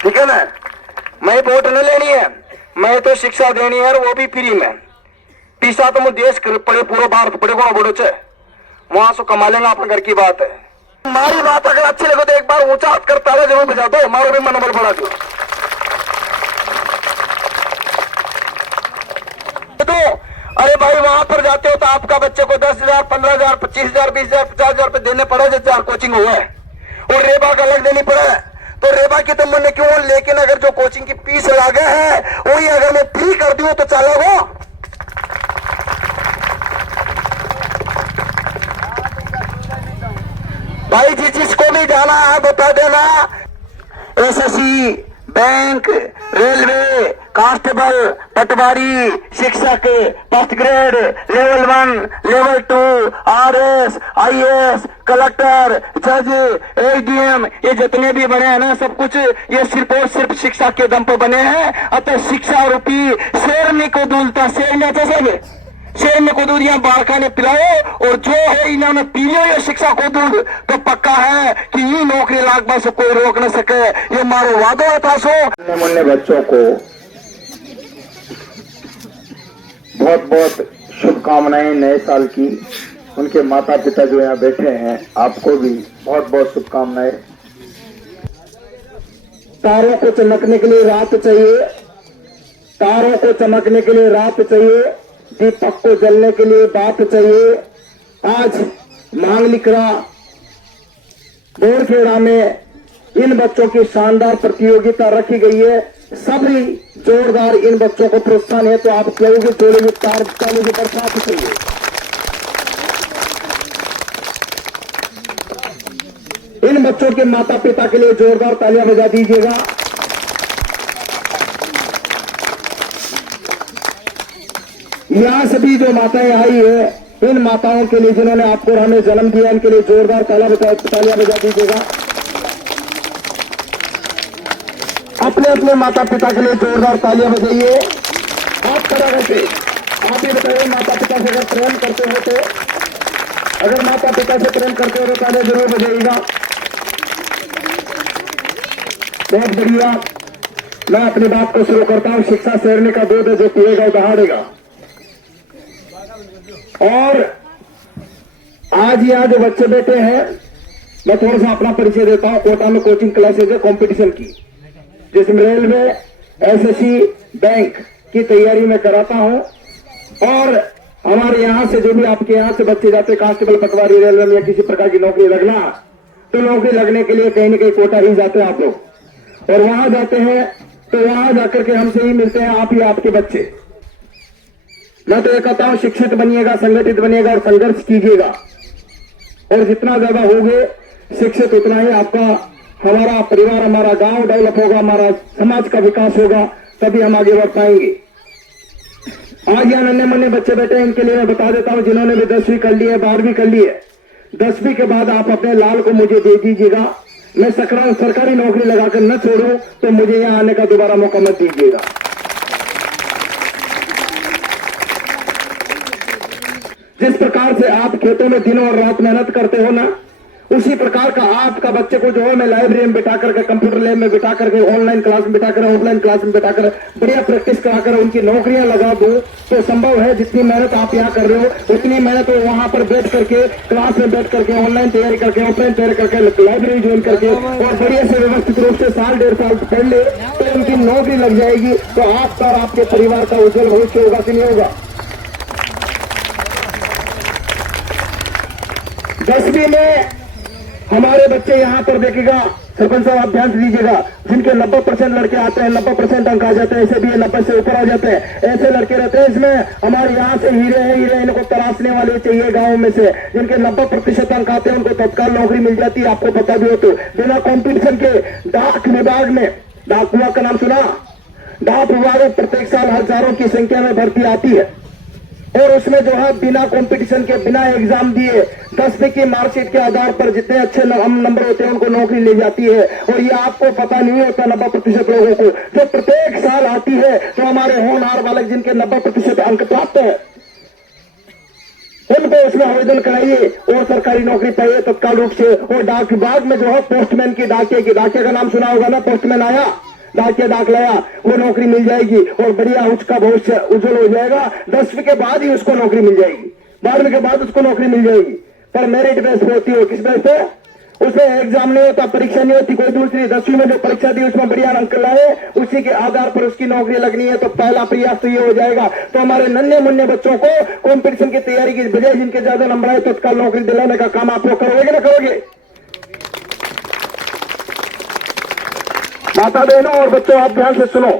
ठीक है ना। मैं वोट न लेनी है, मैं तो शिक्षा देनी है, वो भी फ्री में। पीसा तो देश पड़े, पूरा भारत पड़े को बोलो चे, वहां से कमा लेंगे, अपने घर की बात है। हमारी बात अगर अच्छी लगे तो एक बार ऊंचा हाथ करता है जरूर बजा दो, हमारा भी मनोबल बढ़ा दो। तो अरे भाई वहां पर जाते हो तो आपका बच्चे को 10,000, 15,000, 25,000, 20,000, 50,000 रुपए देने पड़े, जैसे कोचिंग हुआ है, और रेबा का अलग देनी पड़े। तो रेबा की तो मैंने क्यों, लेकिन अगर जो कोचिंग की फीस लागे है वही अगर मैं फ्री कर दूं तो चलेगा। भाई जिसको भी जाना है बता देना। एसएससी, बैंक, रेलवे, कांस्टेबल, पटवारी, शिक्षक, first grade, level 1, level 2, RS, IAS, collector, जज, एडीएम, ये जितने भी बने हैं ना, सब कुछ ये सिर्फ और सिर्फ शिक्षा के दम पर बने हैं। अतः शिक्षा रूपी शेरनी को दूलता, शेरनी जैसे शेरनी को दूध यहाँ बालका ने पिलाओ, और जो है इन्होंने पी लियो ये शिक्षा को दूध, तो पक्का है कि ये नौकरी लाग से कोई रोक न सके, ये मारो वादो है पासो। मुन्ने बच्चों को बहुत बहुत शुभकामनाएं नए साल की। उनके माता पिता जो यहाँ बैठे हैं, आपको भी बहुत बहुत शुभकामनाएं। तारों को चमकने के लिए रात चाहिए, तारों को चमकने के लिए रात चाहिए, दीपक को जलने के लिए बात चाहिए। आज मांगलिकरा बोरखेड़ा में इन बच्चों की शानदार प्रतियोगिता रखी गई है। सभी जोरदार इन बच्चों को प्रोत्साहन है, तो आप कहोगे जोड़ेगी तालों की बरसात चाहिए। इन बच्चों के माता पिता के लिए जोरदार तालियां बजा दीजिएगा। यहाँ सभी जो माताएं आई है, इन माताओं के लिए जिन्होंने आपको और हमें जन्म दिया, इनके लिए जोरदार तालियां बजा दीजिएगा। अपने अपने माता पिता के लिए जोरदार तालियां बजाइए। आप तरह से आप ये बताइए, माता पिता से अगर प्रेम करते हो तो, अगर माता पिता से प्रेम करते हो तो तालियां जरूर बजाइएगा। बहुत बढ़िया। मैं अपनी बात को शुरू करता हूं। शिक्षा शेरनी का दूध है, जो पिएगा वो दहाड़ेगा। और आज यहाँ जो बच्चे बैठे हैं, मैं थोड़ा सा अपना परिचय देता हूँ। कोटा में कोचिंग क्लासेज है कंपटीशन की, जिसमें रेलवे, एसएससी, बैंक की तैयारी मैं कराता हूँ। और हमारे यहाँ से जो भी आपके यहाँ से बच्चे जाते, कांस्टेबल, पटवारी, रेलवे में या किसी प्रकार की नौकरी लगना, तो नौकरी लगने के लिए कहीं न कहीं कोटा ही जाते हैं आप लोग। और वहां जाते हैं तो वहां जाकर के हमसे ही मिलते हैं आप ही आपके बच्चे। मैं तो ये कहता हूं, शिक्षित बनिएगा, संगठित बनिएगा और संघर्ष कीजिएगा। और जितना ज्यादा होगे शिक्षित, उतना ही आपका, हमारा परिवार, हमारा गांव डेवलप होगा, हमारा समाज का विकास होगा, तभी हम आगे बढ़ पाएंगे। आज यहाँ नन्हे मुन्ने बच्चे बैठे हैं, इनके लिए मैं बता देता हूं, जिन्होंने भी 10वीं कर ली है, 12वीं कर ली है, 10वीं के बाद आप अपने लाल को मुझे दे दीजिएगा। मैं सरकारी नौकरी लगाकर न छोड़ूं, तो मुझे यहाँ आने का दोबारा मौका मत दीजिएगा। जिस प्रकार से आप खेतों में दिनों और रात मेहनत करते हो ना, उसी प्रकार का आपका बच्चे को जो है मैं लाइब्रेरी में बिठा करके, कंप्यूटर लैब में बिठा करके, ऑनलाइन क्लास में बिठा कर, ऑफलाइन क्लास में बिठा कर बढ़िया प्रैक्टिस कराकर उनकी नौकरियां लगा दूं, तो संभव है जितनी मेहनत आप यहाँ कर रहे हो उतनी मेहनत वो वहां पर बैठ करके, क्लास में बैठ करके, ऑनलाइन तैयारी करके, ऑफलाइन तैयारी करके, लाइब्रेरी ज्वाइन करके और बढ़िया से व्यवस्थित रूप से साल 1.5 साल पढ़ ले, तो उनकी नौकरी लग जाएगी। तो आपका और आपके परिवार का उज्जवल भविष्य होगा कि नहीं होगा। 10वीं में हमारे बच्चे यहाँ पर देखिएगा, सरपंच साहब आप ध्यान से दीजिएगा, जिनके 90% लड़के आते हैं, 90% अंक आ जाते हैं, ऐसे भी 90 से ऊपर आ जाते हैं, ऐसे लड़के रहते हैं। इसमें हमारे यहाँ से हीरे हैं, हीरे इनको तराशने वाले चाहिए गाँव में से, जिनके 90% अंक आते हैं, उनको तत्काल नौकरी मिल जाती है। आपको पता भी हो तो, बिना कॉम्पिटिशन के डाक विभाग में, डाक विभाग का नाम सुना, डाक विभाग में प्रत्येक साल हजारों की संख्या में भर्ती आती है, और उसमें जो है बिना कंपटीशन के, बिना एग्जाम दिए 10वीं की मार्कशीट के आधार पर जितने अच्छे नंबर होते हैं उनको नौकरी ले जाती है। और ये आपको पता नहीं होता 90% लोगों को, जो प्रत्येक साल आती है, तो हमारे होनहार बालक जिनके 90% अंक प्राप्त है, उनको उसमें आवेदन कराइए और सरकारी नौकरी पाइए तत्काल रूप से। और डाक विभाग में जो है पोस्टमैन की, डाकिया का नाम सुना होगा ना, पोस्टमैन आया डाकिया दाख लाया, वो नौकरी मिल जाएगी और बढ़िया उसका भविष्य उज्जवल हो जाएगा। 10वीं के बाद ही उसको नौकरी मिल जाएगी, 12वीं के बाद उसको नौकरी मिल जाएगी। पर मेरिट बेस पे होती है, किस बेस पे? उसमें एग्जाम नहीं होता, परीक्षा नहीं होती कोई दूसरी। 10वीं में जो परीक्षा दी उसमें बढ़िया अंक लाए, उसी के आधार पर उसकी नौकरी लगनी है। तो पहला प्रयास तो ये हो जाएगा। तो हमारे नन्हे मुन्ने बच्चों को कंपटीशन की तैयारी की बजाय जिनके ज्यादा नंबर आए तत्काल नौकरी दिलाने का काम आप लोग करोगे ना करोगे? माता बहनों और बच्चों, आप ध्यान से सुनो,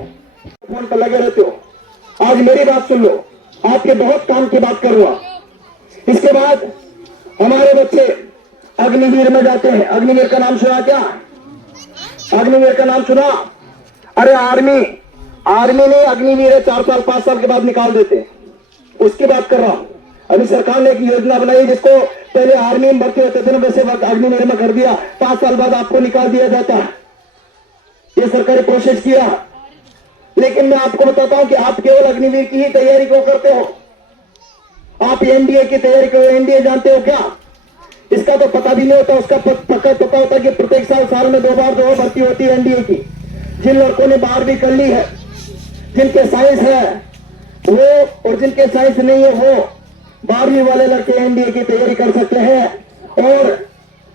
फोन पर लगे रहते हो, आज मेरी बात सुन लो, आपके बहुत काम की बात करूंगा। इसके बाद हमारे बच्चे अग्निवीर में जाते हैं। अग्निवीर का नाम सुना क्या? अग्निवीर का नाम सुना? अरे आर्मी नहीं, अग्निवीर है, 4 साल 5 साल के बाद निकाल देते हैं, उसकी बात कर रहा हूं। अभी सरकार ने एक योजना बनाई जिसको पहले आर्मी में भर्ती होते थे ना, वैसे अग्निवीर में कर दिया, 5 साल बाद आपको निकाल दिया जाता है। ये सरकारी प्रोसेस किया। लेकिन मैं आपको बताता हूं कि आप केवल अग्निवीर की ही तैयारी क्यों करते हो? आप एनडीए की तैयारी करो। एनडीए जानते हो क्या? इसका तो पता भी नहीं होता। उसका पक्का पता होता है कि प्रत्येक साल में 2 बार जो है भर्ती होती है एनडीए की। जिन लड़कों ने 12वीं कर ली है, जिनके साइंस है वो, और जिनके साइंस नहीं है वो, 12वीं वाले लड़के एनडीए की तैयारी कर सकते हैं और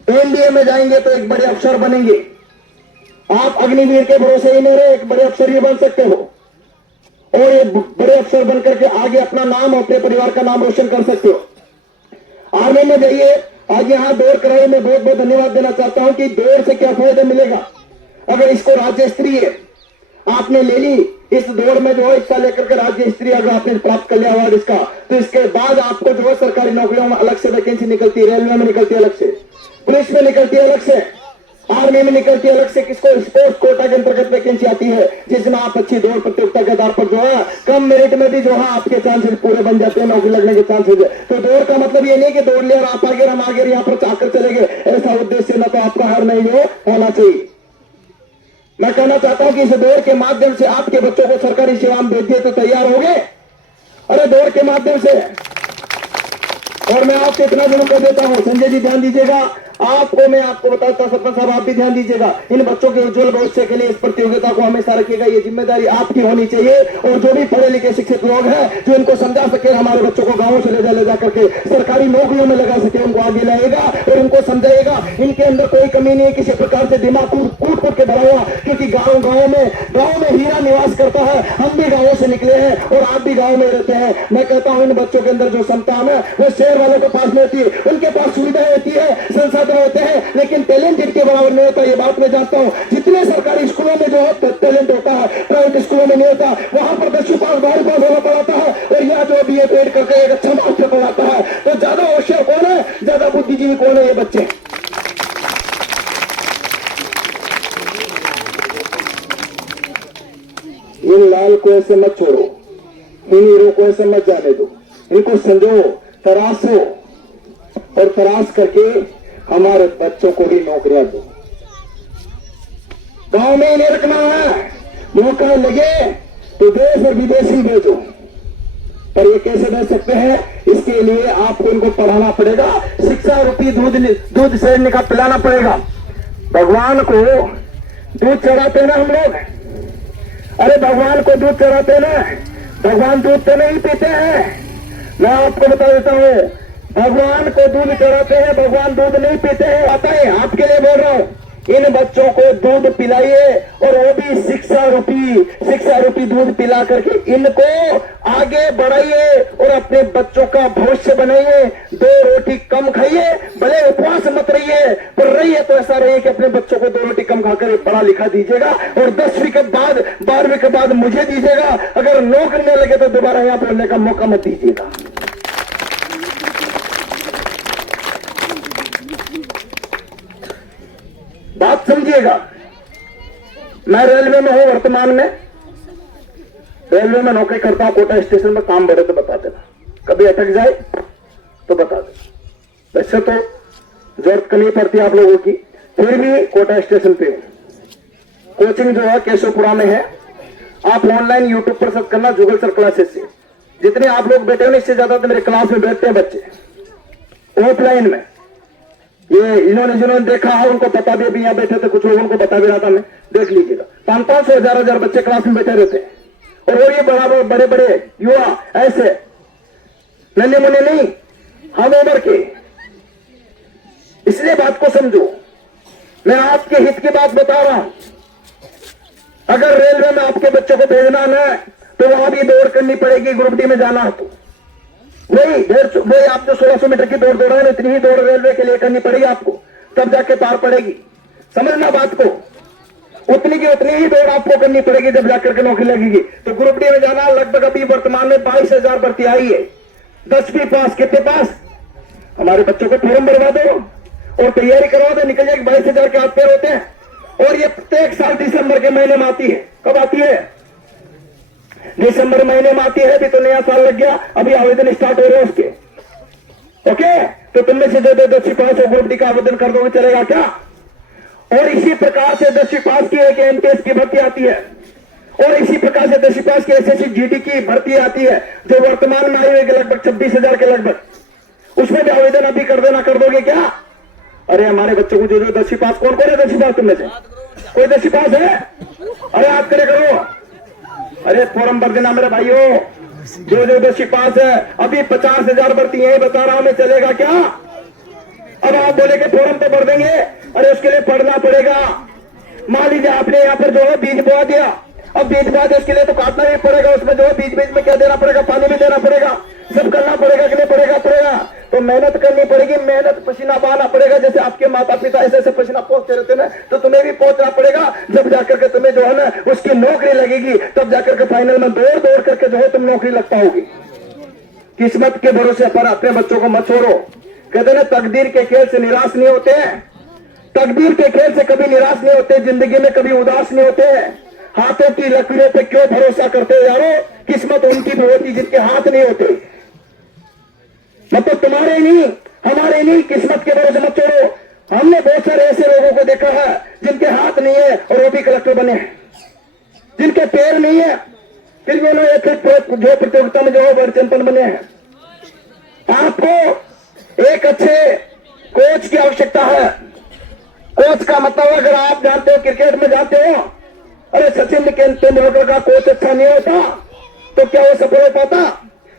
एनडीए में जाएंगे तो एक बड़े अफसर बनेंगे। आप अग्निवीर के भरोसे ही नहीं रहे, एक बड़े अफसर ही बन सकते हो और ये बड़े अफसर बनकर के आगे अपना नाम और अपने परिवार का नाम रोशन कर सकते हो। आर्मी में जाइए। आज यहाँ दौड़ कराई, मैं बहुत बहुत धन्यवाद देना चाहता हूं कि दौड़ से क्या फायदा मिलेगा। अगर इसको राज्य स्तरीय आपने ले ली, इस दौड़ में जो है हिस्सा लेकर के राज्य स्तरीय अगर आपने प्राप्त कर लिया अवार्ड इसका, तो इसके बाद आपको जो है सरकारी नौकरियों में अलग से वैकेंसी निकलती है, रेलवे में निकलती है अलग से, पुलिस में निकलती है अलग से, आर्मी में निकलती है अलग से। किसको? स्पोर्ट्स कोटा के अंतर्गत वैकेंसी आती है, जिसमें आप अच्छी दौड़ प्रतियोगिता के आधार पर जो है कम मेरिट में भी जो है आपके चांसेस पूरे बन जाते हैं, नौकरी लगने के चांसेस है। तो दौड़ का मतलब ये नहीं कि दौड़ लिया और आप आगे हम आगे यहाँ पर चाकर चले गए, ऐसा उद्देश्य न तो आपका हर नहीं होना चाहिए। मैं कहना चाहता हूं कि इस दौड़ के माध्यम से आपके बच्चों को सरकारी सेवा में भेज दिए तो तैयार हो गए। अरे दौड़ के माध्यम से। और मैं आपसे इतना जरूर कर देता हूं, संजय जी ध्यान दीजिएगा, आपको मैं आपको बताता सरपंच साहब आप भी ध्यान दीजिएगा। इन बच्चों के उज्जवल भविष्य के लिए इस प्रतियोगिता को हमेशा रखिएगा। ये जिम्मेदारी आपकी होनी चाहिए और जो भी पढ़े लिखे शिक्षित लोग हैं जो इनको समझा सके, हमारे बच्चों को गांवों से ले जा करके सरकारी नौकरियों में लगा सके, उनको आगे लाएगा और उनको समझाएगा। इनके अंदर कोई कमी नहीं है किसी प्रकार से दिमाग कूट के भरा हुआ, क्योंकि गाँव में हीरा निवास करता है। हम भी गाँवों से निकले हैं और आप भी गाँव में रहते हैं। मैं कहता हूँ इन बच्चों के अंदर जो क्षमता है वो शहर वालों के पास में होती है। उनके पास सुविधाएं होती है, संसाधन होते हैं, लेकिन टैलेंट इनके बराबर नहीं होता। ये बात मैं जानता हूँ। जितने सरकारी स्कूलों में जो है टैलेंट होता है, प्राइवेट स्कूलों में नहीं होता। वहां पर 10वीं पास 12वीं पास होना पड़ाता है और यहाँ जो BA पेड करके एक अच्छा मास्टर पढ़ाता है। तो ज्यादा होशियार कौन है, ज्यादा बुद्धिजीवी कौन है? ये बच्चे। इन लाल को ऐसे मत छोड़ो, इन हीरो को ऐसे मत जाने दो। इनको संजो, तराशो और तराश करके हमारे बच्चों को भी नौकरियां दो। गांव में ही नहीं रखना है, मौका लगे तो देश और विदेश ही भेजो। पर ये कैसे भेज सकते हैं? इसके लिए आपको इनको पढ़ाना पड़ेगा, शिक्षा रूपी दूध से का पिलाना पड़ेगा। भगवान को दूध चढ़ाते ना हम लोग, अरे भगवान को दूध चढ़ाते ना, भगवान दूध तो नहीं पीते हैं। मैं आपको बता देता हूँ, भगवान को दूध चढ़ाते हैं, भगवान दूध नहीं पीते हैं। आता है, आपके लिए बोल रहा हूँ। इन बच्चों को दूध पिलाइए और वो भी शिक्षा रूपी दूध पिला करके इनको आगे बढ़ाइए और अपने बच्चों का भविष्य बनाइए। 2 रोटी कम खाइए, भले उपवास मत रहिए, पर रहिए तो ऐसा रहिए कि अपने बच्चों को 2 रोटी कम खाकर पढ़ा लिखा दीजिएगा और 10वीं के बाद 12वीं के बाद मुझे दीजिएगा। अगर नौकरी न लगे तो दोबारा यहाँ बोलने का मौका मत दीजिएगा। बात समझिएगा। मैं रेलवे में हूं, वर्तमान में रेलवे में नौकरी करता हूं। कोटा स्टेशन में काम बढ़े तो बता देना, कभी अटक जाए तो बता देना। वैसे तो जरूरत नहीं पड़ती आप लोगों की, फिर भी कोटा स्टेशन पे हूं। कोचिंग जो है केशवपुरा में है। आप ऑनलाइन यूट्यूब पर सर्च करना, गूगल सर क्लासेस से। जितने आप लोग बैठे हो इससे ज्यादा तो मेरे क्लास में बैठते हैं बच्चे ऑफलाइन में। ये इन्होंने जिन्होंने देखा है उनको पता भी, अभी यहाँ बैठे थे कुछ लोगों को बता भी रहा था मैं, देख लीजिएगा 500-500 हजार बच्चे क्लास में बैठे रहते हैं। और ये बड़े बड़े युवा ऐसे नन्हे मुन्ने नहीं, हम उम्र के। इसलिए बात को समझो, मैं आपके हित की बात बता रहा हूं। अगर रेलवे में आपके बच्चों को भेजना है तो वहां भी दौड़ करनी पड़ेगी, ग्रुप डी में जाना है तो वही आप जो 1600 मीटर की दौड़ रहे हैं, इतनी ही दौड़ रेलवे के लिए करनी पड़ेगी आपको, तब जाके पार पड़ेगी। समझना बात को, उतनी की उतनी ही दौड़ आपको करनी पड़ेगी जब जाकर के नौकरी लगेगी। तो ग्रुप डी में जाना लगभग अभी वर्तमान में 22,000 भर्ती आई है। 10वीं पास, कितने पास? हमारे बच्चों को फॉर्म भरवा दो और तैयारी करवा दो, निकल जाएगी। 22,000 के हाथ पैर होते हैं। और ये प्रत्येक साल दिसंबर के महीने में आती है। कब आती है? दिसंबर महीने में आती है। अभी तो नया साल लग गया, अभी आवेदन स्टार्ट हो रहे हैं उसके। ओके, तो तुम में से जो 10वीं पास हो ग्रुप डी का आवेदन कर दोगे, चलेगा क्या? और इसी प्रकार से 10वीं पास की एक एमटीएस की भर्ती आती है, और इसी प्रकार से 10वीं पास की एसएससी जीडी की भर्ती आती है, जो वर्तमान में आई हुई लगभग 26,000 के लगभग। उसमें भी आवेदन अभी कर देना, कर दोगे क्या? अरे हमारे बच्चों को जो 10वीं पास, कौन कौन है 10वीं पास तुम में से? कोई 10वीं पास है? अरे हाथ करे करो, अरे फॉर्म भर देना मेरे भाइयों। जो 10वीं पास है, अभी 50,000 भर्ती है, बता रहा हूं मैं, चलेगा क्या? अब आप बोले कि फॉर्म तो भर देंगे, अरे उसके लिए पढ़ना पड़ेगा। मान लीजिए आपने यहाँ पर जो है बीज बोआ दिया, अब बीज बोआ दिया, उसके लिए तो काटना भी पड़ेगा। उसमें जो है बीज में क्या देना पड़ेगा? पानी भी देना पड़ेगा, सब करना पड़ेगा कि नहीं पड़ेगा? तो मेहनत करनी पड़ेगी, मेहनत पसीना बहाना पड़ेगा। जैसे आपके माता पिता ऐसे पसीना पोंछते रहते हैं, तो तुम्हें भी पहुंचना पड़ेगा। जब जाकर के तुम्हें जो है ना उसकी नौकरी लगेगी, तब जाकर के फाइनल में दौड़ दौड़ करके जो है तुम नौकरी लग पाओगी। किस्मत के भरोसे पर अपने बच्चों को मत छोड़ो। कहते ना, तकदीर के खेल से निराश नहीं होते हैं। तकदीर के खेल से कभी निराश नहीं होते, जिंदगी में कभी उदास नहीं होते हैं। हाथों की लकीरों पे क्यों भरोसा करते हो यारो? किस्मत उनकी भी होती जिनके हाथ नहीं होते। मतलब तुम्हारे नहीं, हमारे नहीं, किस्मत के भरोसे मत छोड़ो। हमने बहुत सारे ऐसे लोगों को देखा है जिनके हाथ नहीं है और वो भी कलेक्टर बने हैं, जिनके पैर नहीं है फिर भी उन्होंने जो प्रतियोगिता में जो है वर्ल्ड चैंपियन बने हैं। आपको एक अच्छे कोच की आवश्यकता है। कोच का मतलब, अगर आप जानते हो क्रिकेट में जाते हो, अरे सचिन तेंदुलकर का कोच अच्छा नहीं होता तो क्या वो सफल हो पाता?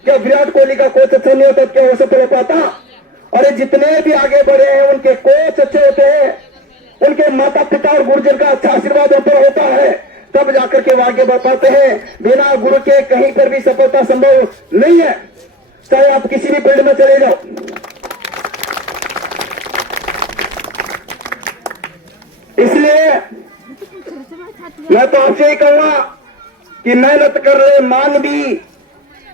क्या विराट कोहली का कोच अच्छा नहीं होता तो क्या वो सफल हो पाता? अरे जितने भी आगे बढ़े हैं उनके कोच अच्छे होते हैं, उनके माता पिता और गुरुजन का अच्छा आशीर्वाद उन पर होता है, तब जाकर के वो आगे बढ़ पाते हैं। बिना गुरु के कहीं पर भी सफलता संभव नहीं है, चाहे आप किसी भी फील्ड में चले जाओ। इसलिए मैं तो आपसे ही कहूंगा कि मेहनत कर ले मानवी,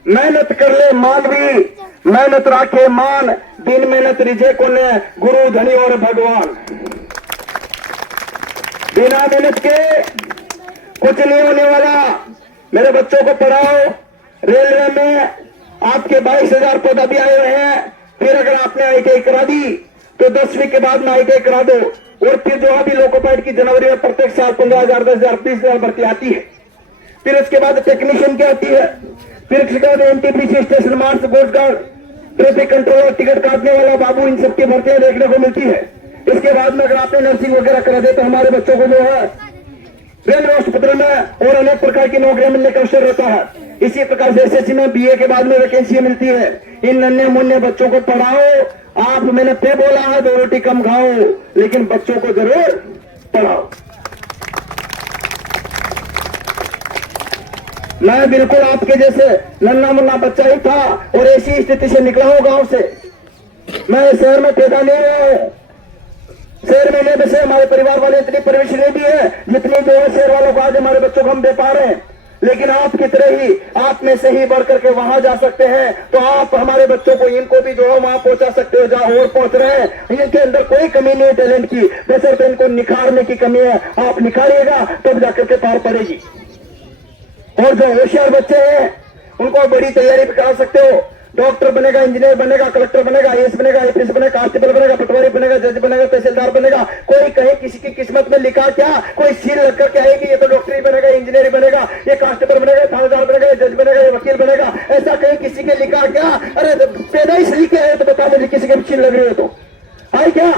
मेहनत कर ले मानवी, मेहनत राखे मान, दिन मेहनत रिझे कोने, गुरु धनी और भगवान। बिना मेहनत के कुछ नहीं होने वाला। मेरे बच्चों को पढ़ाओ। रेलवे में आपके 22,000 पद अभी आए हुए हैं। फिर अगर आपने ITI करा दी तो 10वीं के बाद में ITI करा दो। और फिर जो अभी लोको पाइलट की जनवरी में प्रत्येक साल 15,000, 10,000, 20,000 भर्ती आती है। फिर उसके बाद टेक्नीशियन की आती है। फिर उसके बाद NTPC, station master, coast guard, traffic controller, ticket काटने वाला बाबू, इन सबकी भर्तियां देखने को मिलती है। इसके बाद में अगर आपने नर्सिंग वगैरह करा दे तो हमारे बच्चों को जो है रेलवे हॉस्पिटल में और अनेक प्रकार की नौकरियां मिलने का अवसर रहता है। इसी प्रकार से SSC में BA के बाद में वैकेंसी मिलती है। इन नन्हे मुन्ने बच्चों को पढ़ाओ। आप, मैंने पे बोला है 2 रोटी कम खाओ, लेकिन बच्चों को जरूर पढ़ाओ। मैं बिल्कुल आपके जैसे नन्ना मुन्ना बच्चा ही था और ऐसी स्थिति से निकला हूं गांव से। मैं शहर में पैदा नहीं हुआ हूं। शहर में लेने से हमारे परिवार वाले इतनी परवरिश नहीं दी है जितनी जो है शहर वालों को आज हमारे बच्चों को हम दे पा रहे हैं। लेकिन आप की तरह ही, आप में से ही बढ़ करके वहां जा सकते हैं, तो आप हमारे बच्चों को, इनको भी जो है वहां पहुंचा सकते हो जहां और पहुंच रहे हैं। इनके अंदर कोई कमी नहीं है टैलेंट की, बशर्ते इनको निखारने की कमी है। आप निखारिएगा तब जाकर के पार पड़ेगी। और जो होशियार बच्चे हैं उनको बड़ी तैयारी भी करा सकते हो। डॉक्टर बनेगा, इंजीनियर बनेगा, कलेक्टर बनेगा, IAS बनेगा, IPS बनेगा, कांस्टेबल बनेगा, पटवारी बनेगा, जज बनेगा, तहसीलदार बनेगा। कोई कहे किसी की किस्मत में लिखा क्या, कोई सील लग करके आएगी, ये तो डॉक्टरी बनेगा, इंजीनियर बनेगा, ये कांस्टेबल बनेगा, थानेदार बनेगा, ये जज बनेगा, ये वकील बनेगा। ऐसा कहीं किसी के लिखा क्या? अरे पैदाइश लिखे है तो बता मुझे किसी के सील लग रही हो तो आई क्या?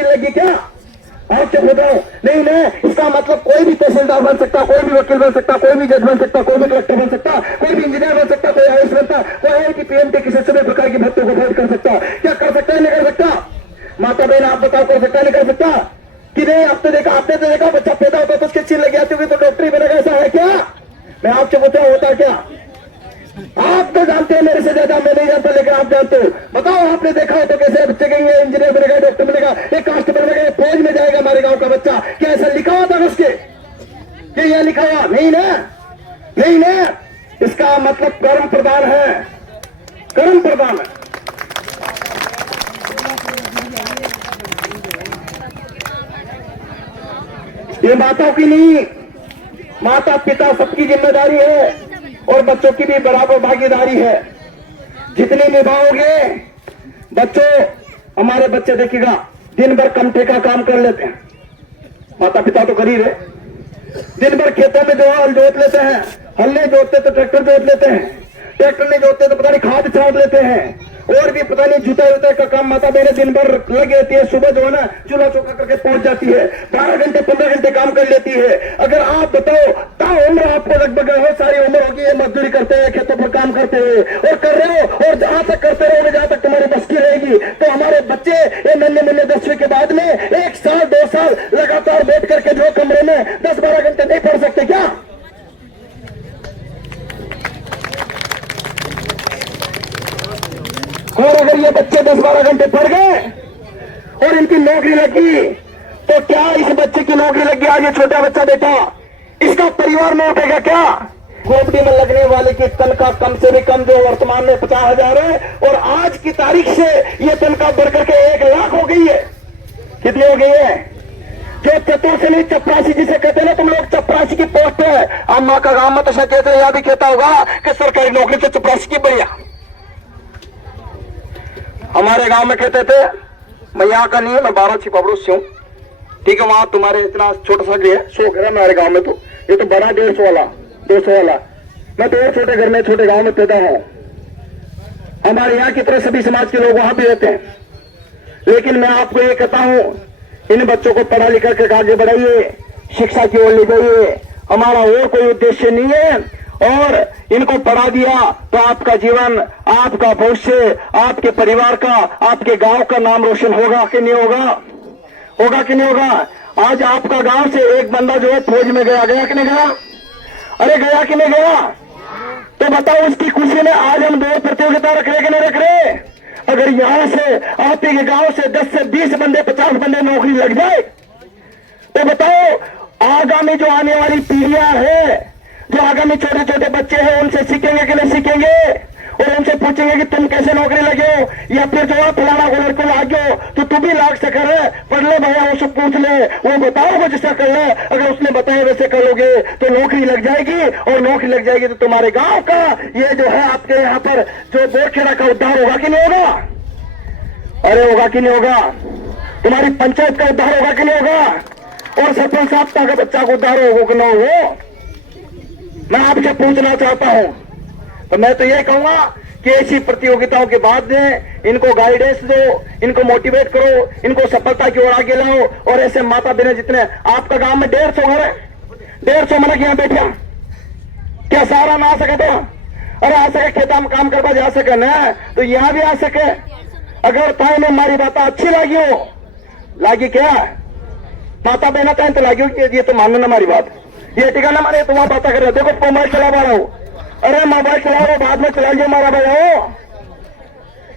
सील लगी क्या? आपसे बताओ नहीं ना। इसका मतलब कोई भी तहसीलदार बन सकता, कोई भी वकील बन सकता, कोई भी जज बन सकता, कोई भी कलेक्टर बन सकता, कोई भी इंजीनियर बन सकता, कोई आयुष बनता, कोई है कि पीएमटी किसी सभी प्रकार की भर्तियों को भर्ती कर सकता। क्या कर सकता है? नहीं कर सकता। माता बहन आप बताओ, कर सकता नहीं कर सकता? कि नहीं? आपने तो देखा बच्चा पैदा होता तो उसकी सील लग जाती होगी तो डॉक्टरी बनेगा, ऐसा है क्या? मैं आपसे पूछा होता क्या? आप तो जानते हैं मेरे से ज्यादा, मैं नहीं जानता लेकिन आप जानते हो। बताओ आपने देखा हो तो कैसे बच्चे कहेंगे इंजीनियर बनेगा, डॉक्टर बनेगा, एक कांस्टेबल बनेगा, फौज में जाएगा हमारे गांव का बच्चा? क्या ऐसा लिखा हुआ था उसके? क्या यह लिखा हुआ? नहीं ना, नहीं ना। इसका मतलब कर्म प्रदान है, कर्म प्रदान है। ये माताओं की नहीं, माता पिता सबकी जिम्मेदारी है और बच्चों की भी बराबर भागीदारी है। जितने निभाओगे बच्चों, हमारे बच्चे देखिएगा दिन भर कमठे का काम कर लेते हैं, माता पिता तो कर ही रहे। दिन भर खेतों में जो हल जोत लेते हैं, हल नहीं जोतते तो ट्रैक्टर जोत लेते हैं, ट्रैक्टर नहीं जोतते तो पता नहीं खाद छाट लेते हैं, और भी पता नहीं जुताई उताई का काम माता बहने दिन भर लगी रहती है। सुबह जो है ना चूल्हा चौका करके पहुंच जाती है, 12 घंटे 15 घंटे काम कर लेती है। अगर आप बताओ उम्र आपको लगभग बहुत सारी उम्र होगी है, मजदूरी करते हैं, खेतों पर काम करते हुए और कर रहे हो, और जहां तक करते रहोगे जहां तक तुम्हारी बस की रहेगी, तो हमारे बच्चे ये नन्हे मुन्ने 10वीं के बाद में 1 साल 2 साल लगातार बैठ करके जो कमरे में 10-12 घंटे नहीं पढ़ सकते क्या? और अगर ये बच्चे 10-12 घंटे पढ़ गए और इनकी नौकरी लगी तो क्या इस बच्चे की नौकरी लगी? आज ये छोटा बच्चा बेटा, इसका परिवार में उठेगा क्या? खोपड़ी में लगने वाले की तनख्वाह कम से भी कम जो वर्तमान में 50,000 है, और आज की तारीख से ये तनख्वाह बढ़कर के 1 लाख हो गई है। कितनी हो गई है? जो चतुर्श्रेणी चपरासी जिसे कहते हैं ना तुम लोग, चपरासी की पोस्ट है। अम्मा का गांव में तो शायद कहते हैं, यह भी कहता होगा कि सरकारी नौकरी से चपरासी की बढ़िया। हमारे गांव में कहते थे, मैं यहाँ का नहीं है, मैं 12 छिपाबड़ों से हूँ, ठीक है। वहां तुम्हारे इतना छोटा सा घर है, 100 घर है हमारे गांव में, तो ये तो बड़ा 150 वाला 200 वाला। मैं तो और छोटे घर में छोटे गांव में पैदा हूं। हमारे यहाँ की तरह सभी समाज के लोग वहां भी रहते हैं, लेकिन मैं आपको ये कहता हूं, इन बच्चों को पढ़ा लिखा के आगे बढ़ाइए, शिक्षा की ओर ले जाइए। हमारा और कोई उद्देश्य नहीं है, और इनको पढ़ा दिया तो आपका जीवन, आपका भविष्य, आपके परिवार का, आपके गांव का नाम रोशन होगा कि नहीं होगा? होगा कि नहीं होगा? आज आपका गांव से एक बंदा जो है फौज में गया कि नहीं गया? अरे गया कि नहीं गया? तो बताओ उसकी खुशी में आज हम दौड़ प्रतियोगिता रख रहे कि नहीं रख रहे? अगर यहां से आपके के गांव से 10 से 20 बंदे 50 बंदे नौकरी लग जाए तो बताओ आगामी जो आने वाली पीढ़ियां है, जो आगामी छोटे छोटे बच्चे हैं, उनसे सीखेंगे कि नहीं सीखेंगे? और उनसे पूछेंगे कि तुम कैसे नौकरी लगे हो, या फिर जो है फलाना को लड़को लागे हो तो तू भी लाग से कर पढ़ ले भैया, उससे पूछ ले, वो बताओगे जिसका कर ले। अगर उसने बताया वैसे कर लोगे तो नौकरी लग जाएगी, और नौकरी लग जाएगी तो तुम्हारे गांव का ये जो है आपके यहाँ पर जो बोरखेड़ा का उद्धार होगा कि नहीं होगा? अरे होगा कि नहीं होगा? तुम्हारी पंचायत का उद्धार होगा कि नहीं होगा? और सरपंच साहब का बच्चा को उद्धार होगा कि नहीं हो? मैं आपसे पूछना चाहता हूं। तो मैं तो ये कहूंगा कि ऐसी प्रतियोगिताओं के बाद में इनको गाइडेंस दो, इनको मोटिवेट करो, इनको सफलता की ओर आगे लाओ। और ऐसे माता बहने जितने आपका गांव में 150 घर है, 150 मन यहाँ बैठा, क्या सारा ना आ सके? तो अरे आ सके, खेता में काम करवा जा सके ना, तो यहाँ भी आ सके। अगर ताई में हमारी बात अच्छी लगी हो, लागी क्या माता बहना कहें तो लगी हो कि ये तो मानो ना हमारी बात, ये ठिकाना मारे तो वहां बात कर रहे। देखो मोबाइल चला पा रहा हूं, अरे मोबाइल चलाओ बाद में चला जाओ मारा भाई हो,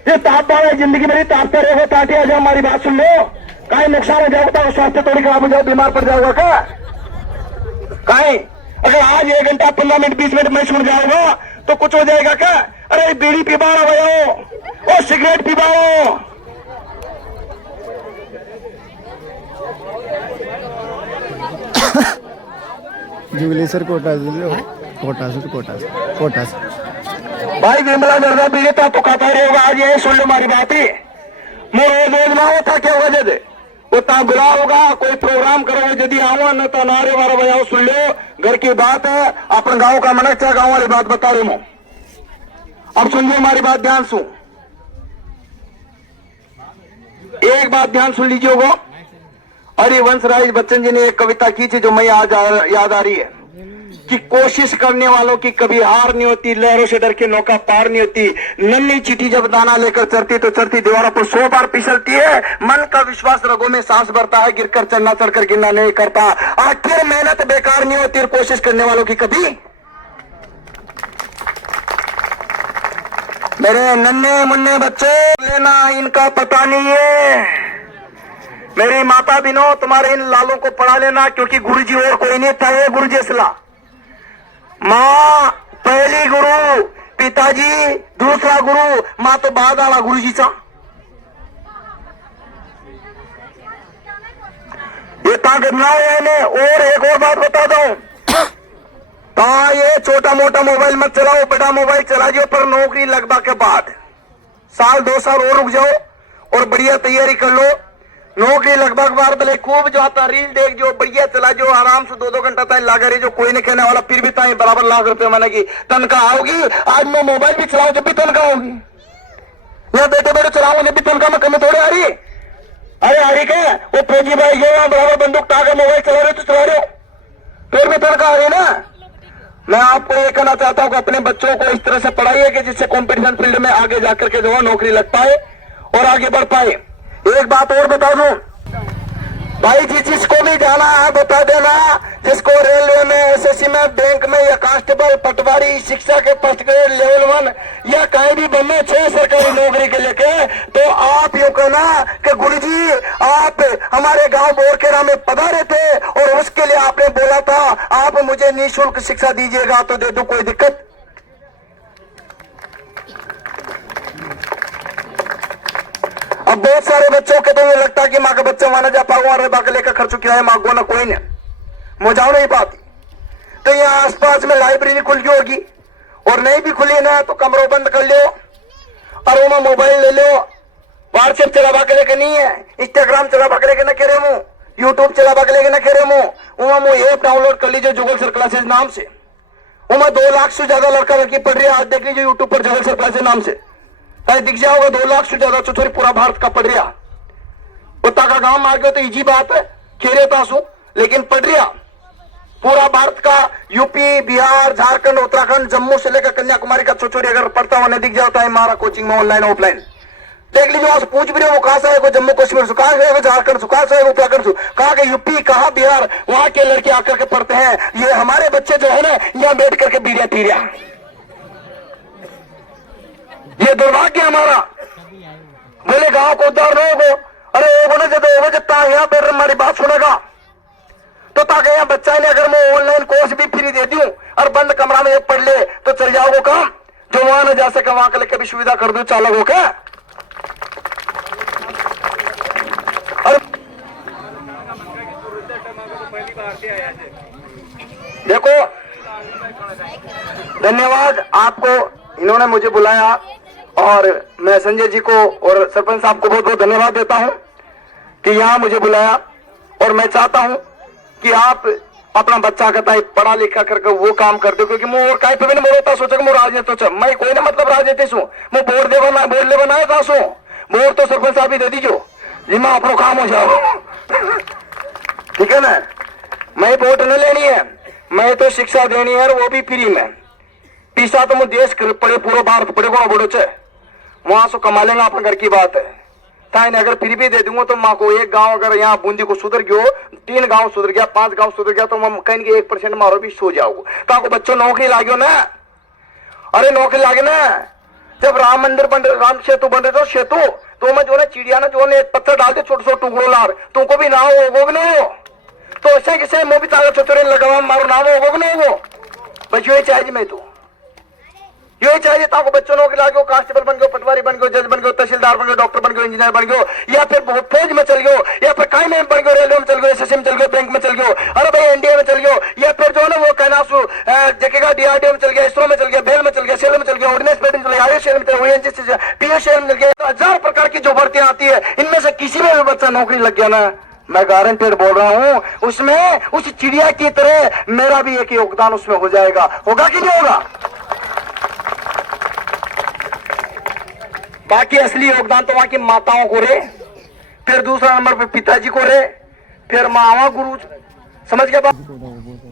ये ताप बाबा जिंदगी मेरी तापते रहो, ताकि आ जाओ हमारी बात सुन लो। कहीं नुकसान हो जाएगा तो स्वास्थ्य थोड़ी खराब हो जाओ, बीमार पड़ जाओगा क्या? कहीं अगर आज 1 घंटा 15 मिनट 20 मिनट में सुन जाओगा तो कुछ हो जाएगा क्या? अरे बीड़ी पीबा रहा भाई हो, सिगरेट पीबा हो। जुगली सर कोटा भाई विमला दर्जा भी था तो कहता रहे होगा, आज ये सुन लो हमारी बात ही, रोज ना होता क्या होगा? जदे उतना बुरा होगा, कोई प्रोग्राम करोगे यदि आओ न तो नारे वारा बजाओ, सुन लो घर की बात है, अपन गांव का मनक चाहे गांव वाली बात बता रहे हो। अब सुन लो हमारी बात ध्यान सुन, एक बात ध्यान सुन लीजिए। हरिवंश राय बच्चन जी ने एक कविता की थी जो मैं आज याद आ रही है कि कोशिश करने वालों की कभी हार नहीं होती, लहरों से डर के नौका पार नहीं होती। नन्ही चीटी जब दाना लेकर चढ़ती तो चढ़ती दीवारों पर 100 बार फिसलती है। मन का विश्वास रगों में सांस भरता है, गिरकर चढ़ना चढ़कर गिरना नहीं करता। आखिर मेहनत बेकार नहीं होती और कोशिश करने वालों की कभी। मेरे नन्हे मुन्ने बच्चे लेना इनका पता नहीं है। मेरी माता बिनो तुम्हारे इन लालों को पढ़ा लेना, क्योंकि गुरुजी और कोई नहीं था, ये गुरुजी असला। माँ पहली गुरु, पिताजी दूसरा गुरु, माँ तो बाद वाला गुरुजी सा। ये ताकत ना है। और एक और बात बता दो, ये छोटा मोटा मोबाइल मत चलाओ, बड़ा मोबाइल चला जाओ, पर नौकरी लगवा के बाद 1-2 साल और रुक जाओ और बढ़िया तैयारी कर लो। नौकरी लगभग बार भले खूब जो आता रील देख जो, बढ़िया चला जो, आराम से 2-2 घंटा तक लगा रही जो, कोई नहीं कहने वाला, फिर भी ताई बराबर लाख रुपए माने की तनख्वाह आओगी। आज मैं मोबाइल भी चलाऊं जब भी तनख्वाह होगी, या बैठे बैठे चलाऊं जब भी तनख्वाह में कमी थोड़ी आ रही। अरे आ रही क्या, वो फौजी भाई गए बराबर बंदूक टाकर मोबाइल चला रहे तो चला रहे हो, फिर भी तनख्वाह आ रही ना। मैं आपको ये कहना चाहता हूं कि अपने बच्चों को इस तरह से पढ़ाइए कि जिससे कॉम्पिटिशन फील्ड में आगे जाकर के जो है नौकरी लग पाए और आगे बढ़ पाए। एक बात और बता दूं भाई जी, जिसको भी जाना है बता देना, जिसको रेलवे में, एसएससी में, बैंक में या कांस्टेबल, पटवारी, शिक्षा के फर्स्ट ग्रेड लेवल 1 या कहीं भी बनना 6 सरकारी नौकरी के लेके, तो आप यूं कहना कि गुरुजी आप हमारे गांव बोरखेड़ा में पधारे थे और उसके लिए आपने बोला था आप मुझे निःशुल्क शिक्षा दीजिएगा, तो दे दो, कोई दिक्कत। अब बहुत सारे बच्चों के तो ये लगता है कि माँ का बच्चा माना जा पाऊंगा, अरे बाकी लेकर खर्च किया है मांगो ना कोई नहीं, मुझाओ नहीं पाती। तो यहाँ आसपास में लाइब्रेरी खुल गई होगी, और नहीं भी खुली ना तो कमरों बंद कर लो और वो मोबाइल ले लो। व्हाट्सएप चला के लेके नहीं है, इंस्टाग्राम चला के लेके न खेरे मुंह, यूट्यूब चला के लेके न खेरे मुंह, वो ऐप डाउनलोड कर लीजिए जुगल सर क्लासेज नाम से। वो 2 लाख से ज्यादा लड़का लड़की पढ़ रही है, आज देख लीजिए यूट्यूब पर जुगल सर क्लासेज नाम से दिख जाओगे 2 लाख से ज्यादा चौथोरी पूरा भारत का पढ़ रहा। उतना का गांव मार गए तो इजी बात है, खेरे तासू, लेकिन पढ़ रहा पूरा भारत का, यूपी, बिहार, झारखंड, उत्तराखंड, जम्मू से लेकर कन्याकुमारी का छोचोरी अगर पढ़ता होने दिख जाता है हमारा कोचिंग में ऑनलाइन ऑफलाइन। देख लीजिए, वहां से पूछ भी रहे वो कहां से है, वो जम्मू कश्मीर से, कहां से है, झारखंड से, कहां से है, उत्तराखंड से, कहा के यूपी, कहा बिहार, वहां के लड़के आकर के पढ़ते हैं। ये हमारे बच्चे जो है ना यहाँ बैठ करके बीरिया पीरिया, ये दुर्भाग्य हमारा। बोले गांव को उद्धार नहीं हो, अरे वो जब जब यहाँ पर हमारी बात सुनेगा तो ताकि यहाँ बच्चा ने अगर मैं ऑनलाइन कोर्स भी फ्री दे दूं और बंद कमरा में एक पढ़ ले तो चल जाओगे काम, जो वहां न जा सके वहां के लेके भी सुविधा कर दो, चालक हो क्या। देखो धन्यवाद आपको, इन्होंने मुझे बुलाया और मैं संजय जी को और सरपंच साहब को बहुत बहुत धन्यवाद देता हूं कि यहाँ मुझे बुलाया। और मैं चाहता हूं कि आप अपना बच्चा कहता है पढ़ा लिखा करके वो काम कर दो, क्योंकि मैं और कहीं पे भी नहीं बोलता सोचा कि मैं राजनीति तो मैं कोई ना मतलब राजनीति सू मैं बोर्ड ले बनाए था सो बोर्ड तो सरपंच साहब ही दे दीजिए जिम्मा अपना काम हो जाओ, ठीक है ना। मैं वोट न लेनी है, मैं तो शिक्षा देनी है और वो भी फ्री में। पीसा तो मुझे देश पड़े पूरा भारत पड़े को बोलो चे वहां से कमा लेंगे, अपने घर की बात है। ताइन अगर फिर भी दे दूंगा तो माँ को एक गांव अगर यहाँ बूंदी को सुधर गयो, 3 गांव सुधर गया, 5 गांव सुधर गया, तो मैं कहीं 1% मारो भी सो जाओगे। ताको बच्चों नौकरी लागो ना, अरे नौकरी लागे ना। जब राम मंदिर बन रहे, राम सेतु बन रहे तो सेतु तो मैं जो है चिड़िया ना जो एक पत्थर डाल दे छोटे छोटे टुकड़ो लार, तुमको भी ना हो वो भी नहीं हो, तो ऐसे किसे मैं भी तारा छोटे लगा मारो ना हो वो भी नहीं हो। बस यही चाहिए, मैं तो यही चाहिए ताको बच्चों नौकरी लागे, कांस्टेबल बन गयो, पटवारी बन गयो, जज बन गयो, तहसीलदार बन गयो, डॉक्टर बन गयो, इंजीनियर बन गयो, या फिर फौज में चल गयो, या फिर कहीं में बन गयो, रेलवे में चल गयो, एसएससी में चल गयो, बैंक में चल गयो, अरे भाई एनडीए में चल गयो, या फिर जो है ना वो कहना जगेगा डीआरडीओ में चल गया, इसरो में चल गया, बेल में चल गया, सेल में चल गया, ऑर्डिनेंस में चल गया, आईएएस में चल गया, पीएस में चल गया। 1000 प्रकार की जो भर्तियां आती है, इनमें से किसी में भी बच्चा नौकरी लग गया ना, मैं गारंटेड बोल रहा हूं उसमें उस चिड़िया की तरह मेरा भी एक योगदान उसमें हो जाएगा। होगा कि नहीं होगा? बाकी असली योगदान तो वहां की माताओं को रे, फिर दूसरा नंबर पे पिताजी को रे, फिर मावा गुरु, समझ गया बात।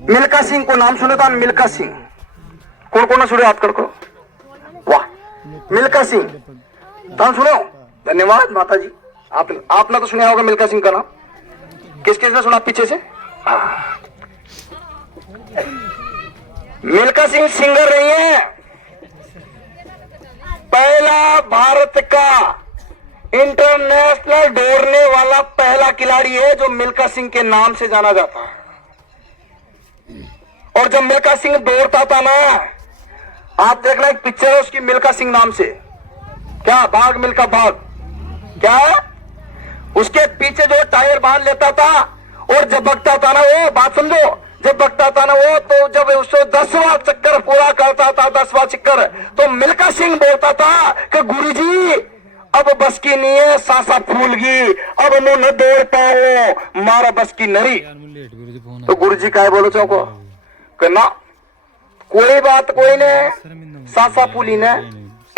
मिल्खा सिंह को नाम सुने था, मिल्खा सिंह कौन कौन सुने हाथ कर करो, वाह मिल्खा सिंह नाम सुनो, धन्यवाद माता जी। आपने तो सुना होगा मिल्खा सिंह का नाम, किस किसने सुना पीछे से? मिल्खा सिंह सिंगर नहीं है, पहला भारत का इंटरनेशनल दौड़ने वाला पहला खिलाड़ी है जो मिल्खा सिंह के नाम से जाना जाता है। और जब मिल्खा सिंह दौड़ता था ना, आप देखना एक पिक्चर है उसकी मिल्खा सिंह नाम से, क्या भाग मिल्खा भाग, क्या है उसके पीछे जो टायर बांध लेता था और जब भगता था ना वो, बात समझो, जब भगता था ना वो, तो जब उसको 10वां चक्कर पूरा करता था, 10वां चक्कर, तो मिल्खा सिंह बोलता था कि गुरुजी अब बस की नहीं है, सांसा फूल गई, अब मैं न दौड़ पाऊं, मारा बस की नरी। तो गुरुजी क्या बोलो चौको करना, कोई बात कोई ने, सांसा फूली ने,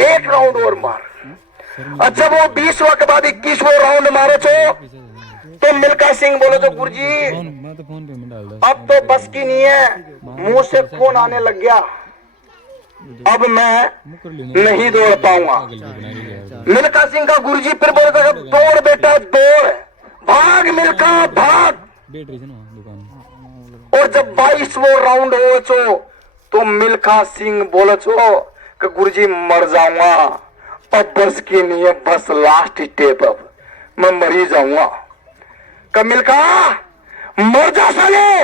एक राउंड और मार। अच्छा वो 20वां के बाद 21वां राउंड मारो तो मिल्खा सिंह बोलो तो गुरुजी अब तो बस की नहीं है, मुंह से खून आने लग गया, अब मैं नहीं दौड़ पाऊंगा। मिल्खा सिंह का गुरुजी फिर बोलता है दौड़ बेटा दौड़, भाग मिल्खा भाग। और जब 22वां राउंड हो तो मिल्खा सिंह बोलो कि गुरुजी मर जाऊंगा, अब बस की नहीं है, बस लास्ट स्टेप, अब मैं मर ही जाऊंगा। कब मिल्खा मर जा साले,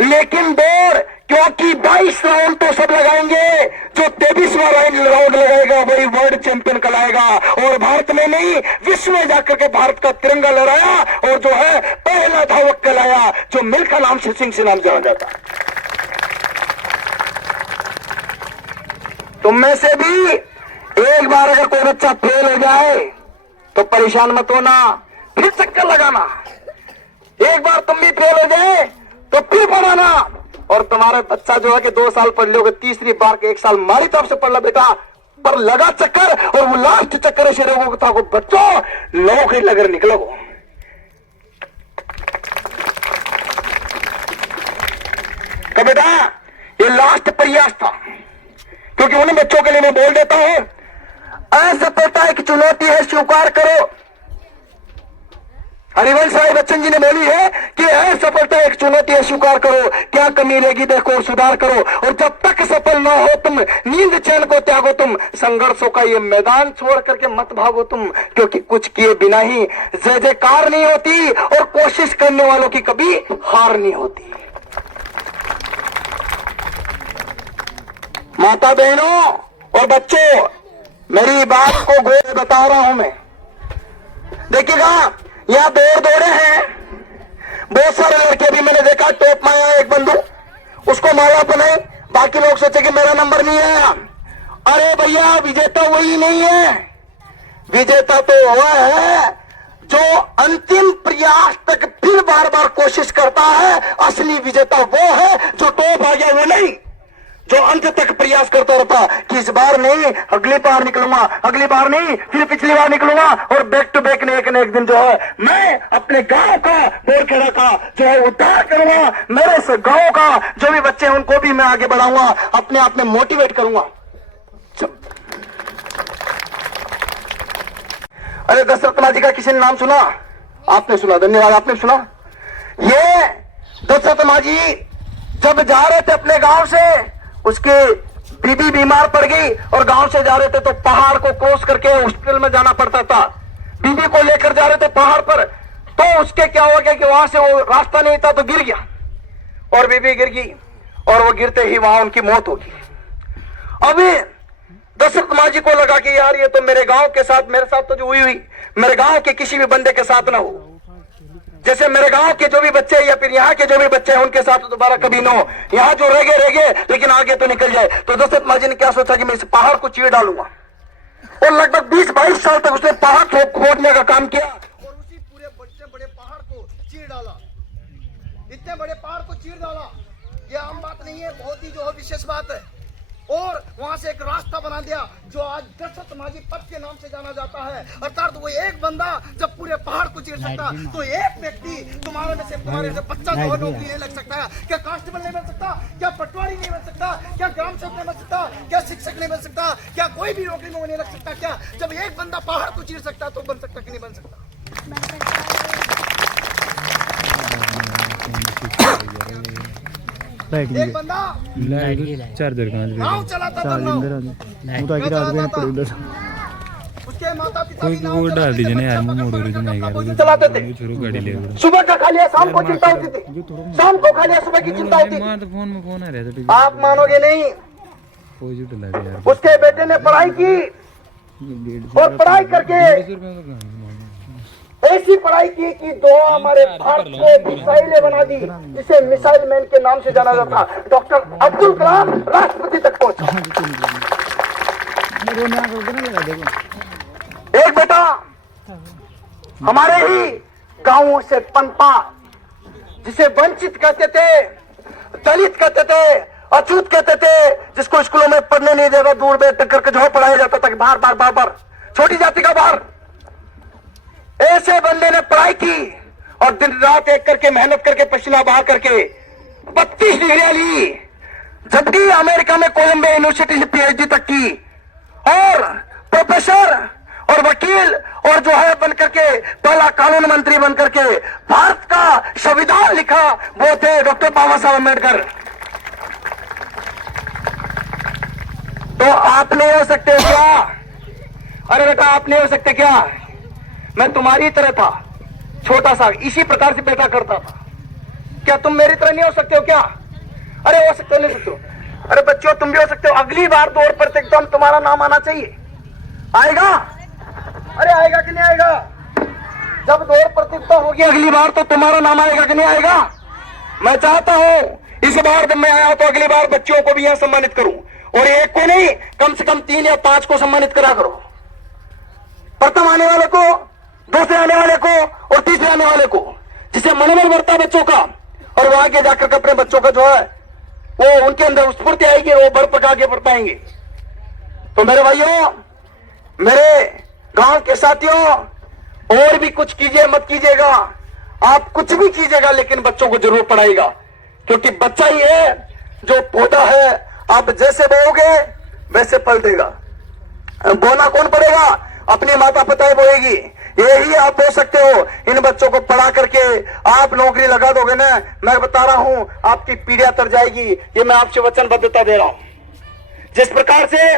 लेकिन दौड़, क्योंकि 22 राउंड तो सब लगाएंगे, जो 23वां राउंड लगाएगा वही वर्ल्ड चैंपियन कहलाएगा। और भारत में नहीं विश्व में जाकर के भारत का तिरंगा लहराया और जो है पहला धावक कहलाया, जो मिल्खा नाम से सिंह से नाम जाना जाता है। तुम में से भी एक बार अगर कोई बच्चा फेल हो जाए तो परेशान मत होना, फिर चक्कर लगाना। एक बार तुम भी फेल हो जाए तो फिर पढ़ाना, और तुम्हारा बच्चा जो है कि 2 साल पढ़ लोगे, तीसरी बार के 1 साल हमारी तरफ से पढ़ लो बेटा, पर लगा चक्कर और वो लास्ट चक्कर ऐसे रोगों को बच्चों नौकरी लगर निकलो। तो बेटा ये लास्ट प्रयास था, क्योंकि उन बच्चों के लिए मैं बोल देता हूं, असफलता एक चुनौती है, स्वीकार करो। हरिवंश राय बच्चन जी ने बोली है कि असफलता एक चुनौती है, स्वीकार करो, क्या कमी रहेगी देखो और सुधार करो, और जब तक सफल ना हो तुम नींद चैन को त्यागो, तुम संघर्षों का ये मैदान छोड़ करके मत भागो तुम, क्योंकि कुछ किए बिना ही जय जयकार नहीं होती और कोशिश करने वालों की कभी हार नहीं होती। माता बहनों और बच्चों, मेरी बात को गौर बता रहा हूं मैं। देखिएगा यहाँ दौड़े हैं बहुत सारे लड़के, भी मैंने देखा टॉप में आया एक बंदू, उसको माला बनाई, बाकी लोग सोचे कि मेरा नंबर नहीं आया। अरे भैया विजेता वही नहीं है, विजेता तो हुआ है जो अंतिम प्रयास तक फिर बार बार कोशिश करता है। असली विजेता वो है जो टॉप आ गया, वो नहीं जो अंत तक प्रयास करता रहता कि इस बार नहीं अगली बार निकलूंगा, अगली बार नहीं फिर पिछली बार निकलूंगा, और बैक टू बैक ने एक न एक दिन जो है मैं अपने गांव का, बोरखेड़ा का जो है उद्धार करूंगा, मेरे इस गांव का जो भी बच्चे हैं उनको भी मैं आगे बढ़ाऊंगा, अपने आप में मोटिवेट करूंगा। अरे दशरथ मांझी का किसी ने नाम सुना? आपने सुना, धन्यवाद आपने सुना। ये दशरथ मांझी जब जा रहे थे अपने गांव से, उसकी बीबी बीमार पड़ गई और गांव से जा रहे थे तो पहाड़ को क्रॉस करके हॉस्पिटल में जाना पड़ता था। बीबी को लेकर जा रहे थे पहाड़ पर, तो उसके क्या हो गया कि वहां से वो रास्ता नहीं था तो गिर गया, और बीबी गिर गई, और वो गिरते ही वहां उनकी मौत होगी। अभी दशरथ मांझी को लगा कि यार ये तो मेरे गांव के साथ, मेरे साथ तो जो हुई मेरे गांव के किसी भी बंदे के साथ ना हो, जैसे मेरे गांव के जो भी बच्चे या फिर यहाँ के जो भी बच्चे हैं उनके साथ दोबारा कभी ना हो, यहाँ जो रह गए लेकिन आगे तो निकल जाए। तो दशरथ मांझी ने क्या सोचा कि मैं इस पहाड़ को चीर डालूंगा, और लगभग 20-22 साल तक उसने पहाड़ खोदने का काम किया, और उसी पूरे बड़े पहाड़ को चीर डाला, इतने बड़े पहाड़ को चीर डाला। ये आम बात नहीं है, बहुत ही जो है विशेष बात है। और वहां से एक रास्ता बना दिया जो आज दशरथ मांझी पथ के नाम से जाना जाता है। अर्थात वो एक बंदा जब पूरे पहाड़ को चीर सकता, तो एक व्यक्ति तुम्हारे में से से तुम्हारे से बच्चा जो है नौकरी नहीं लग सकता है? क्या कांस्टेबल नहीं बन सकता? क्या पटवारी नहीं बन सकता? क्या ग्राम सेवक नहीं बन सकता? क्या शिक्षक नहीं बन सकता? क्या कोई भी नौकरी में नहीं लग सकता? क्या जब एक बंदा पहाड़ को चीर सकता तो बन सकता कि नहीं बन सकता? एक बंदा चार्जर नाव चलाता था, उसके माता पिता भी नाव डाल दीजिए ना यार, मोड़ चलाते थे। गाड़ी ले सुबह का खा लिया, शाम को चिंता होती थी, शाम को खा लिया, सुबह की चिंता होती थी। फोन में फोन आ रहा था, आप मानोगे नहीं, कोई झूठ लगा यार। उसके बेटे ने पढ़ाई की और पढ़ाई करके ऐसी पढ़ाई की कि दो हमारे भारत को मिसाइलें बना दी, जिसे मिसाइल मैन के नाम से जाना जाता। डॉक्टर अब्दुल कलाम राष्ट्रपति तक पहुंचा। एक बेटा हमारे ही गांवों से पनपा, जिसे वंचित कहते थे, दलित कहते थे, अछूत कहते थे, जिसको स्कूलों में पढ़ने नहीं देगा, दूर में करके जो पढ़ाया जाता था कि बार बार छोटी जाति का बाहर। ऐसे बंदे ने पढ़ाई की और दिन रात एक करके मेहनत करके पसीना बहा करके 32 डिग्रियां ली, जबकि अमेरिका में कोलंबिया यूनिवर्सिटी से पीएचडी तक की, और प्रोफेसर और वकील और जो है बन करके पहला कानून मंत्री बन करके भारत का संविधान लिखा, वो थे डॉक्टर बाबा साहब अम्बेडकर। तो आप नहीं हो सकते क्या? अरे बेटा आप नहीं हो सकते क्या? मैं तुम्हारी तरह था, छोटा सा, इसी प्रकार से पैदा करता था। क्या तुम मेरी तरह नहीं हो सकते हो क्या? अरे हो सकते हो, नहीं सकते हो? अरे बच्चों तुम भी हो सकते हो। अगली बार दौड़ पर एकदम तुम्हारा नाम आना चाहिए। आएगा? अरे आएगा कि नहीं आएगा? जब दौड़ प्रतियोगिता होगी अगली बार तो तुम्हारा नाम आएगा कि नहीं आएगा? मैं चाहता हूं इस बार जब मैं आया तो अगली बार बच्चों को भी यहां सम्मानित करूं, और एक को नहीं, कम से कम 3 या 5 को सम्मानित करा करो। प्रथम आने वाले को, दूसरे आने वाले को और तीसरे आने वाले को, जिसे मनोबल बढ़ता बच्चों का, और वो आगे जाकर अपने बच्चों का जो है वो उनके अंदर स्फूर्ति आएगी, वो बढ़ पका आगे बढ़ पाएंगे। तो मेरे भाइयों, मेरे गांव के साथियों, और भी कुछ कीजिए मत कीजिएगा, आप कुछ भी कीजिएगा लेकिन बच्चों को जरूर पढ़ाएगा, क्योंकि बच्चा ही है जो पौधा है, आप जैसे बोओगे वैसे पल देगा। बोना कौन पड़ेगा? अपनी माता पिता ही बोएगी। यही आप हो सकते हो। इन बच्चों को पढ़ा करके आप नौकरी लगा दोगे ना, मैं बता रहा हूं आपकी पीढ़ियां तर जाएगी। ये मैं आपसे वचनबद्धता दे रहा हूं। जिस प्रकार से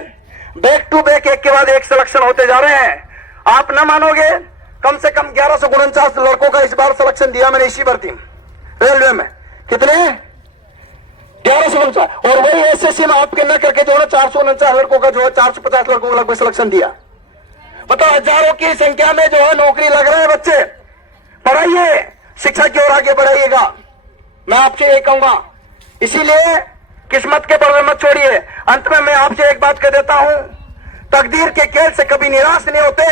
बैक टू बैक एक के बाद एक सिलेक्शन होते जा रहे हैं, आप न मानोगे, कम से कम 1149 लड़कों का इस बार सिलेक्शन दिया मैंने इसी भर्ती में, रेलवे में। कितने? 1149। और वही एसएससी में आपके न करके जो है 449 लड़कों का जो है 450 लड़कों को लगभग सिलेक्शन दिया। मतलब हजारों की संख्या में जो है नौकरी लग रहे हैं बच्चे। पढ़ाइए, शिक्षा की ओर आगे बढ़ाइएगा, मैं आपसे यही कहूंगा। इसीलिए किस्मत के बड़े मत छोड़िए। अंत में मैं आपसे एक बात कह देता हूं, तकदीर के खेल से कभी निराश नहीं होते।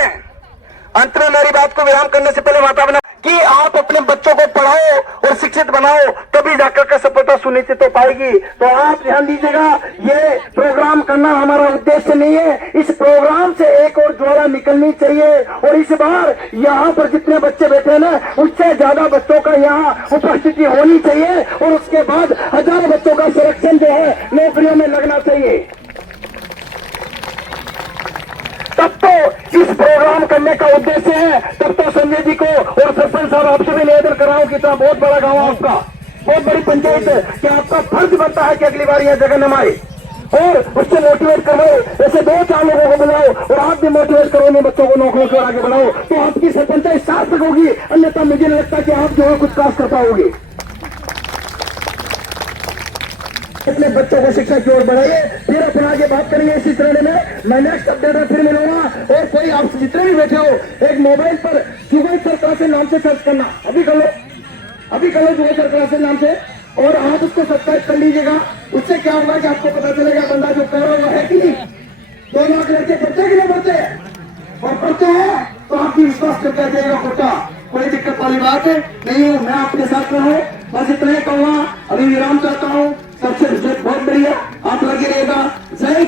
अंत में मेरी बात को विराम करने से पहले माता बना कि आप अपने बच्चों को पढ़ाओ और शिक्षित बनाओ, तभी जाकर के सफलता सुनिश्चित हो पाएगी। तो आप ध्यान दीजिएगा, ये प्रोग्राम करना हमारा उद्देश्य नहीं है। इस प्रोग्राम से एक और ज्वाला निकलनी चाहिए, और इस बार यहाँ पर जितने बच्चे बैठे हैं ना, उससे ज्यादा बच्चों का यहाँ उपस्थिति होनी चाहिए, और उसके बाद हजारों बच्चों का सिलेक्शन जो है नौकरियों में लगना चाहिए। तब तो इस प्रोग्राम करने का उद्देश्य है। तब तो संजय जी को और सरपंच साहब आपसे भी निवेदन कर रहा हूं कि इतना बहुत बड़ा गांव है आपका, बहुत बड़ी पंचायत है, कि आपका फर्ज बनता है कि अगली बार यह जगह नमाए और उससे मोटिवेट करवाओ। ऐसे 2-4 लोगों को बुलाओ और आप भी मोटिवेट करो, अपने बच्चों को नौकरियों की ओर आगे बढ़ाओ, तो आपकी सरपंचायत सार्थक होगी। अन्यथा मुझे नहीं लगता कि आप जो है कुछ काज कर पाओगे। अपने बच्चों को शिक्षा की ओर बढ़ाइए। फिर अपन आगे बात करेंगे इसी श्रेणी में। मैं नेक्स्ट अपडेट में फिर मिलूंगा। और कोई आप जितने भी बैठे हो, एक मोबाइल पर जुगल सर क्लासेस नाम से सर्च करना, अभी कर लो जुगल सर क्लासेस नाम से, और आप उसको सब्सक्राइब कर लीजिएगा। उससे क्या होगा कि आपको पता चलेगा बंदा जो कर रहा है कि नहीं। 2 लाख लड़के पढ़ते कि नहीं पढ़ते, और पढ़ते हैं तो आपकी विश्वास करके जाएगा पढ़ता। कोई दिक्कत वाली बात नहीं है। मैं आपके साथ में हूँ, बस इतना ही कहूंगा। अभी विराम चाहता हूँ। सबसे बहुत बढ़िया, आप लगे रहेगा। जय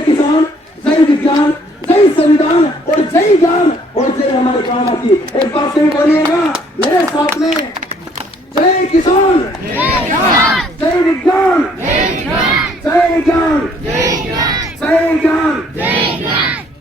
किसान, जय विज्ञान, जय संविधान, और जय ज्ञान, और जय हमारे प्राणा की। एक बात से भी बोलिएगा मेरे साथ में। किसान